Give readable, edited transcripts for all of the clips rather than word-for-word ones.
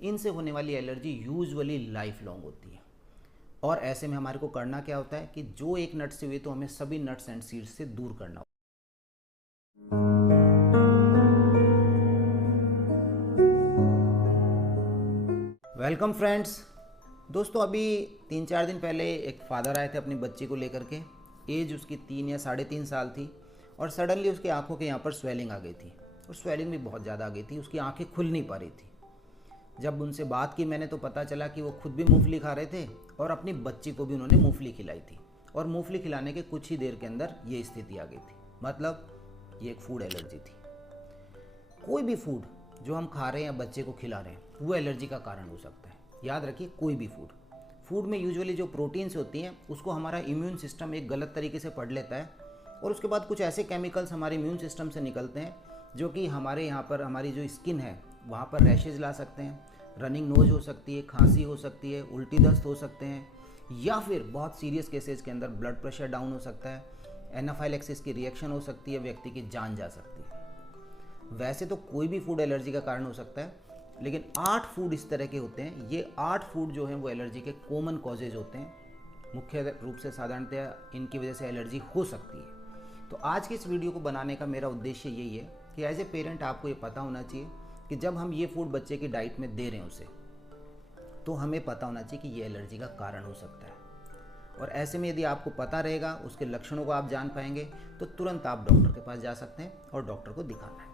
इनसे होने वाली एलर्जी यूजुअली लाइफ लॉन्ग होती है। और ऐसे में हमारे को करना क्या होता है कि जो एक नट से हुई तो हमें सभी नट्स एंड सीड्स से दूर करना होता है। Welcome friends. दोस्तों, अभी 3-4 दिन पहले एक फादर आए थे अपनी बच्ची को लेकर के। एज उसकी 3 या 3.5 साल थी और सडनली उसकी आंखों के यहाँ पर स्वेलिंग आ गई थी और स्वेलिंग भी बहुत ज़्यादा आ गई थी। उसकी आंखें खुल नहीं पा रही थी। जब उनसे बात की मैंने तो पता चला कि वो खुद भी मूंगफली खा रहे थे और अपनी बच्ची को भी उन्होंने मूंगफली खिलाई थी और मूंगफली खिलाने के कुछ ही देर के अंदर ये स्थिति आ गई थी। मतलब ये एक फूड एलर्जी थी। कोई भी फूड जो हम खा रहे हैं या बच्चे को खिला रहे हैं वो एलर्जी का कारण हो सकता है। याद रखिए, कोई भी फूड में यूजुअली जो प्रोटीन्स होती हैं उसको हमारा इम्यून सिस्टम एक गलत तरीके से पढ़ लेता है और उसके बाद कुछ ऐसे केमिकल्स हमारे इम्यून सिस्टम से निकलते हैं जो कि हमारे यहाँ पर हमारी जो स्किन है वहाँ पर रैशेज ला सकते हैं, रनिंग नोज हो सकती है, खांसी हो सकती है, उल्टी दस्त हो सकते हैं, या फिर बहुत सीरियस केसेस के अंदर ब्लड प्रेशर डाउन हो सकता है, एनाफाइलैक्सिस की रिएक्शन हो सकती है, व्यक्ति की जान जा सकती है। वैसे तो कोई भी फूड एलर्जी का कारण हो सकता है, लेकिन 8 फूड इस तरह के होते हैं। ये 8 फूड जो हैं वो एलर्जी के कॉमन कॉजेज होते हैं। मुख्य रूप से साधारणतः इनकी वजह से एलर्जी हो सकती है। तो आज की इस वीडियो को बनाने का मेरा उद्देश्य यही है कि एज ए पेरेंट आपको ये पता होना चाहिए कि जब हम ये फूड बच्चे की डाइट में दे रहे हैं उसे, तो हमें पता होना चाहिए कि ये एलर्जी का कारण हो सकता है। और ऐसे में यदि आपको पता रहेगा, उसके लक्षणों को आप जान पाएंगे, तो तुरंत आप डॉक्टर के पास जा सकते हैं और डॉक्टर को दिखाना है।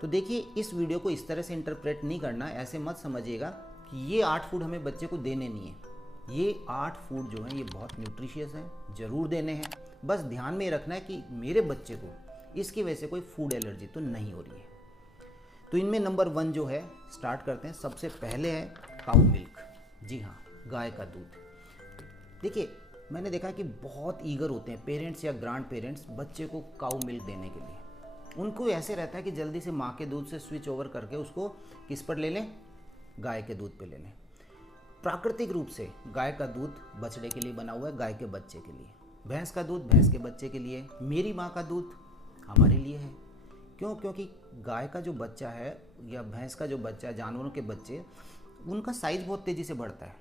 तो देखिए, इस वीडियो को इस तरह से इंटरप्रेट नहीं करना, ऐसे मत समझिएगा कि ये 8 फूड हमें बच्चे को देने नहीं है। ये 8 फूड जो हैं ये बहुत न्यूट्रिशियस हैं, ज़रूर देने हैं। बस ध्यान में रखना है कि मेरे बच्चे को इसकी वजह से कोई फूड एलर्जी तो नहीं हो रही है। तो इनमें नंबर 1 जो है, स्टार्ट करते हैं। सबसे पहले है काऊ मिल्क। जी हाँ, गाय का दूध। देखिए, मैंने देखा कि बहुत ईगर होते हैं पेरेंट्स या ग्रांड पेरेंट्स बच्चे को काऊ मिल्क देने के लिए। उनको ऐसे रहता है कि जल्दी से माँ के दूध से स्विच ओवर करके उसको किस पर ले लें, गाय के दूध पे ले लें। प्राकृतिक रूप से गाय का दूध बछड़े के लिए बना हुआ है, गाय के बच्चे के लिए। भैंस का दूध भैंस के बच्चे के लिए। मेरी माँ का दूध हमारे लिए है। क्यों? क्योंकि गाय का जो बच्चा है या भैंस का जो बच्चा है, जानवरों के बच्चे, उनका साइज़ बहुत तेज़ी से बढ़ता है।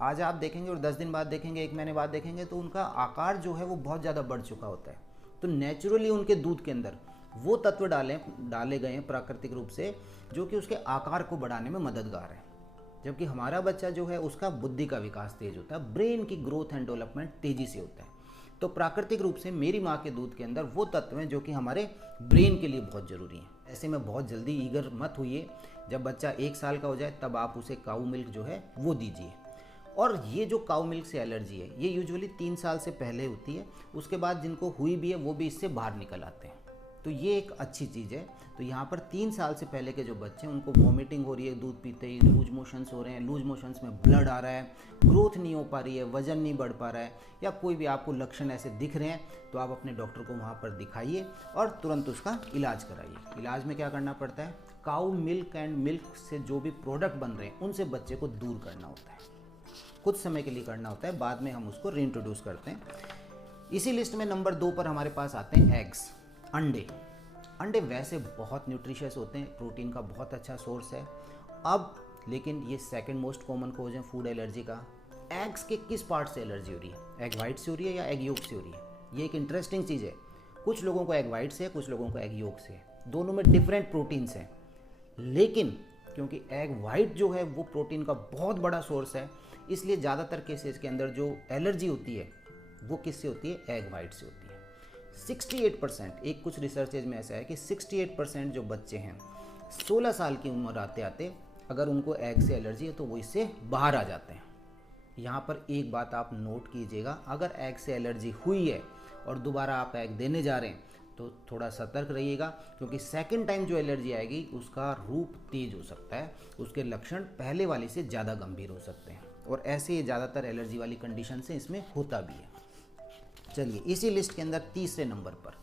आज आप देखेंगे और 10 दिन बाद देखेंगे, 1 महीने बाद देखेंगे, तो उनका आकार जो है वो बहुत ज़्यादा बढ़ चुका होता है। तो नेचुरली उनके दूध के अंदर वो तत्व डाले गए हैं प्राकृतिक रूप से जो कि उसके आकार को बढ़ाने में मददगार है। जबकि हमारा बच्चा जो है उसका बुद्धि का विकास तेज होता है, ब्रेन की ग्रोथ एंड डेवलपमेंट तेज़ी से होता है। तो प्राकृतिक रूप से मेरी माँ के दूध के अंदर वो तत्व हैं जो कि हमारे ब्रेन के लिए बहुत ज़रूरी हैं। ऐसे में बहुत जल्दी ईगर मत होइए। जब बच्चा 1 साल का हो जाए तब आप उसे काऊ मिल्क जो है वो दीजिए। और ये जो काऊ मिल्क से एलर्जी है ये यूजुअली 3 साल से पहले होती है। उसके बाद जिनको हुई भी है वो भी इससे बाहर निकल आते हैं। तो ये एक अच्छी चीज़ है। तो यहाँ पर 3 साल से पहले के जो बच्चे हैं उनको वॉमिटिंग हो रही है दूध पीते ही, लूज मोशंस हो रहे हैं, लूज मोशंस में ब्लड आ रहा है, ग्रोथ नहीं हो पा रही है, वजन नहीं बढ़ पा रहा है, या कोई भी आपको लक्षण ऐसे दिख रहे हैं, तो आप अपने डॉक्टर को वहाँ पर दिखाइए और तुरंत उसका इलाज कराइए। इलाज में क्या करना पड़ता है, काऊ मिल्क एंड मिल्क से जो भी प्रोडक्ट बन रहे हैं उनसे बच्चे को दूर करना होता है। कुछ समय के लिए करना होता है, बाद में हम उसको रीइंट्रोड्यूस करते हैं। इसी लिस्ट में नंबर 2 पर हमारे पास आते हैं एग्स, अंडे। अंडे वैसे बहुत न्यूट्रिशियस होते हैं, प्रोटीन का बहुत अच्छा सोर्स है। अब लेकिन ये सेकंड मोस्ट कॉमन कोज है फूड एलर्जी का। एग्स के किस पार्ट से एलर्जी हो रही है, एग वाइट से हो रही है या एग योक से हो रही है? ये एक इंटरेस्टिंग चीज़ है। कुछ लोगों को एग वाइट से है, कुछ लोगों को एग योक से है। दोनों में डिफरेंट प्रोटीन्स हैं, लेकिन क्योंकि एग वाइट जो है वो प्रोटीन का बहुत बड़ा सोर्स है, इसलिए ज़्यादातर केसेस के अंदर जो एलर्जी होती है वो किससे होती है, एग वाइट से होती है। 68%, एक कुछ रिसर्चेज में ऐसा है कि 68% जो बच्चे हैं 16 साल की उम्र आते आते अगर उनको एग से एलर्जी है तो वो इससे बाहर आ जाते हैं। यहाँ पर एक बात आप नोट कीजिएगा, अगर एग से एलर्जी हुई है और दोबारा आप एग देने जा रहे हैं तो थोड़ा सतर्क रहिएगा, क्योंकि सेकंड टाइम जो एलर्जी आएगी उसका रूप तेज हो सकता है, उसके लक्षण पहले वाले से ज़्यादा गंभीर हो सकते हैं। और ऐसे ही ज़्यादातर एलर्जी वाली कंडीशन से इसमें होता भी है। चलिए, इसी लिस्ट के अंदर तीसरे नंबर पर,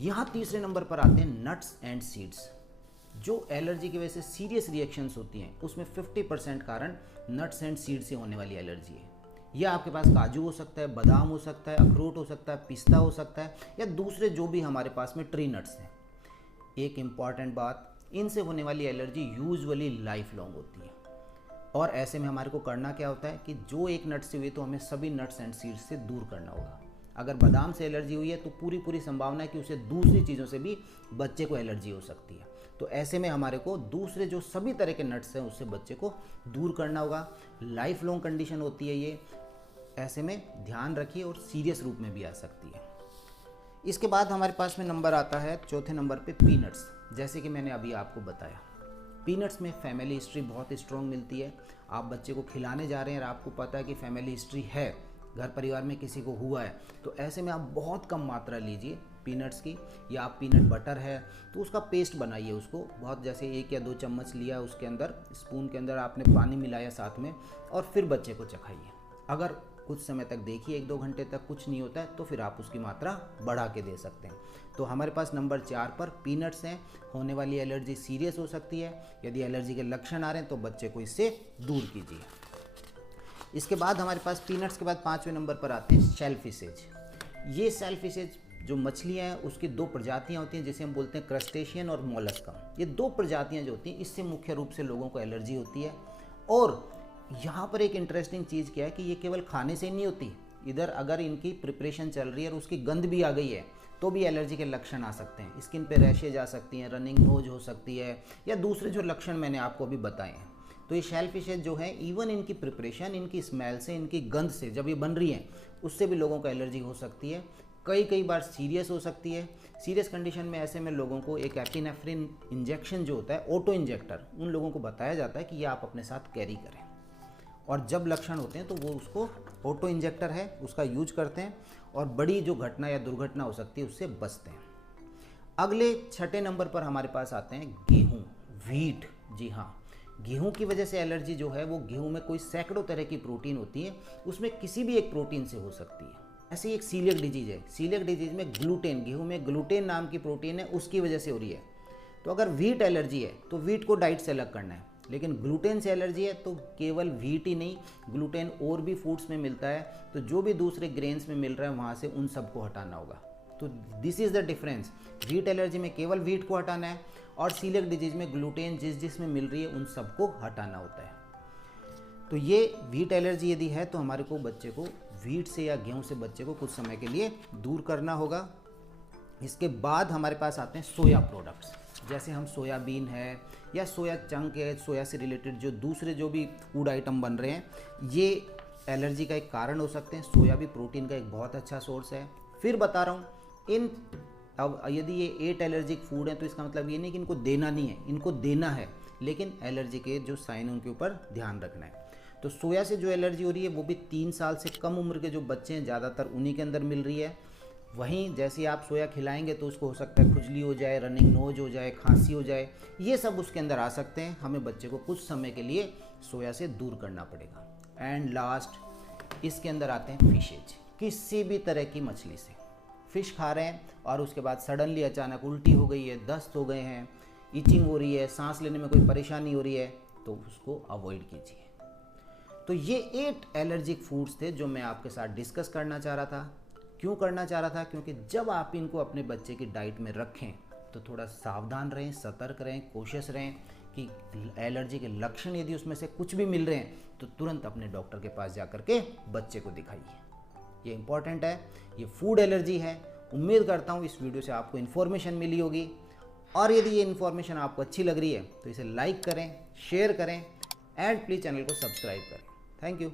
यहाँ तीसरे नंबर पर आते हैं नट्स एंड सीड्स। जो एलर्जी की वजह से सीरियस रिएक्शंस होती हैं उसमें 50% कारण नट्स एंड सीड से होने वाली एलर्जी है। यह आपके पास काजू हो सकता है, बादाम हो सकता है, अखरोट हो सकता है, पिस्ता हो सकता है, या दूसरे जो भी हमारे पास में ट्री नट्स हैं। एक इम्पॉर्टेंट बात, इनसे होने वाली एलर्जी यूजुअली लाइफ लॉन्ग होती है। और ऐसे में हमारे को करना क्या होता है कि जो एक नट से हुई तो हमें सभी नट्स एंड सीड्स से दूर करना होगा। अगर बादाम से एलर्जी हुई है तो पूरी संभावना है कि उसे दूसरी चीज़ों से भी बच्चे को एलर्जी हो सकती है। तो ऐसे में हमारे को दूसरे जो सभी तरह के नट्स हैं उससे बच्चे को दूर करना होगा। लाइफ लॉन्ग कंडीशन होती है ये, ऐसे में ध्यान रखिए और सीरियस रूप में भी आ सकती है। इसके बाद हमारे पास में नंबर आता है चौथे नंबर पे पीनट्स। जैसे कि मैंने अभी आपको बताया, पीनट्स में फैमिली हिस्ट्री बहुत स्ट्रॉन्ग मिलती है। आप बच्चे को खिलाने जा रहे हैं और आपको पता है कि फैमिली हिस्ट्री है, घर परिवार में किसी को हुआ है, तो ऐसे में आप बहुत कम मात्रा लीजिए पीनट्स की। या आप पीनट बटर है तो उसका पेस्ट बनाइए उसको बहुत, जैसे 1 या 2 चम्मच लिया, उसके अंदर स्पून के अंदर आपने पानी मिलाया साथ में और फिर बच्चे को चखाइए। अगर कुछ समय तक देखिए 1-2 घंटे तक कुछ नहीं होता है तो फिर आप उसकी मात्रा बढ़ा के दे सकते हैं। तो हमारे पास नंबर 4 पर पीनट्स हैं। होने वाली एलर्जी सीरियस हो सकती है। यदि एलर्जी के लक्षण आ रहे हैं तो बच्चे को इससे दूर कीजिए। इसके बाद हमारे पास पीनट्स के बाद 5वें नंबर पर आते हैं शेलफिशेज। ये शेलफिशेज जो मछलियाँ हैं उसकी 2 प्रजातियाँ होती हैं, जिसे हम बोलते हैं क्रस्टेशियन और मोलस्का। ये 2 प्रजातियाँ जो होती हैं इससे मुख्य रूप से लोगों को एलर्जी होती है। और यहाँ पर एक इंटरेस्टिंग चीज़ क्या है कि ये केवल खाने से नहीं होती, इधर अगर इनकी प्रिपरेशन चल रही है और उसकी गंध भी आ गई है तो भी एलर्जी के लक्षण आ सकते हैं। स्किन पे रैशेज आ सकती हैं, रनिंग नोज हो सकती है, या दूसरे जो लक्षण मैंने आपको अभी बताए हैं। तो ये शेलफिशेज जो है, इवन इनकी प्रिपरेशन, इनकी स्मेल से, इनकी गंध से जब ये बन रही हैं उससे भी लोगों को एलर्जी हो सकती है। कई बार सीरियस हो सकती है। सीरियस कंडीशन में ऐसे में लोगों को एक एपिनेफ्रिन इंजेक्शन जो होता है, ऑटो इंजेक्टर, उन लोगों को बताया जाता है कि ये आप अपने साथ कैरी करें। और जब लक्षण होते हैं तो वो उसको, ऑटो इंजेक्टर है उसका यूज करते हैं और बड़ी जो घटना या दुर्घटना हो सकती है उससे बचते हैं। अगले 6ठे नंबर पर हमारे पास आते हैं गेहूँ, व्हीट। जी हाँ, गेहूं की वजह से एलर्जी जो है वो गेहूं में कोई सैकड़ों तरह की प्रोटीन होती है, उसमें किसी भी एक प्रोटीन से हो सकती है। ऐसे ही एक सीलियक डिजीज है, सीलियक डिजीज में ग्लूटेन, गेहूं में ग्लूटेन नाम की प्रोटीन है, उसकी वजह से हो रही है। तो अगर व्हीट एलर्जी है तो व्हीट को डाइट से अलग करना है। लेकिन ग्लूटेन से एलर्जी है तो केवल व्हीट ही नहीं, ग्लूटेन और भी फूड्स में मिलता है, तो जो भी दूसरे ग्रेन्स में मिल रहा है वहाँ से उन सबको हटाना होगा। तो this is the difference. Wheat allergy में केवल व्हीट को हटाना है और सीलियक डिजीज में ग्लूटेन जिस में मिल रही है उन सबको हटाना होता है। तो ये व्हीट एलर्जी यदि है तो हमारे को बच्चे को व्हीट से या गेहूं से बच्चे को कुछ समय के लिए दूर करना होगा। इसके बाद हमारे पास आते हैं सोया प्रोडक्ट्स, जैसे हम सोयाबीन है या सोया चंक है, सोया से रिलेटेड जो दूसरे जो भी फूड आइटम बन रहे हैं, ये एलर्जी का एक कारण हो सकते हैं। सोया भी प्रोटीन का एक बहुत अच्छा सोर्स है। फिर बता रहा हूँ, इन अब यदि ये 8 एलर्जिक फूड हैं तो इसका मतलब ये नहीं कि इनको देना नहीं है, इनको देना है, लेकिन एलर्जी के जो साइन उनके ऊपर ध्यान रखना है। तो सोया से जो एलर्जी हो रही है वो भी 3 साल से कम उम्र के जो बच्चे हैं ज़्यादातर उन्हीं के अंदर मिल रही है। वहीं जैसे आप सोया खिलाएंगे तो उसको हो सकता है खुजली हो जाए, रनिंग नोज हो जाए, खांसी हो जाए, ये सब उसके अंदर आ सकते हैं। हमें बच्चे को कुछ समय के लिए सोया से दूर करना पड़ेगा। एंड लास्ट इसके अंदर आते हैं फिशेज। किसी भी तरह की मछली से फ़िश खा रहे हैं और उसके बाद सडनली अचानक उल्टी हो गई है, दस्त हो गए हैं, इचिंग हो रही है, सांस लेने में कोई परेशानी हो रही है, तो उसको अवॉइड कीजिए। तो ये 8 एलर्जिक फूड्स थे जो मैं आपके साथ डिस्कस करना चाह रहा था। क्यों करना चाह रहा था? क्योंकि जब आप इनको अपने बच्चे की डाइट में रखें तो थोड़ा सावधान रहें, सतर्क रहें, कोशिश रहें कि एलर्जी के लक्षण यदि उसमें से कुछ भी मिल रहे हैं तो तुरंत अपने डॉक्टर के पास जाकर के बच्चे को दिखाइए। ये इंपॉर्टेंट है, ये फूड एलर्जी है। उम्मीद करता हूँ इस वीडियो से आपको इन्फॉर्मेशन मिली होगी, और यदि ये इन्फॉर्मेशन आपको अच्छी लग रही है तो इसे लाइक करें, शेयर करें एंड प्लीज़ चैनल को सब्सक्राइब करें। Thank you.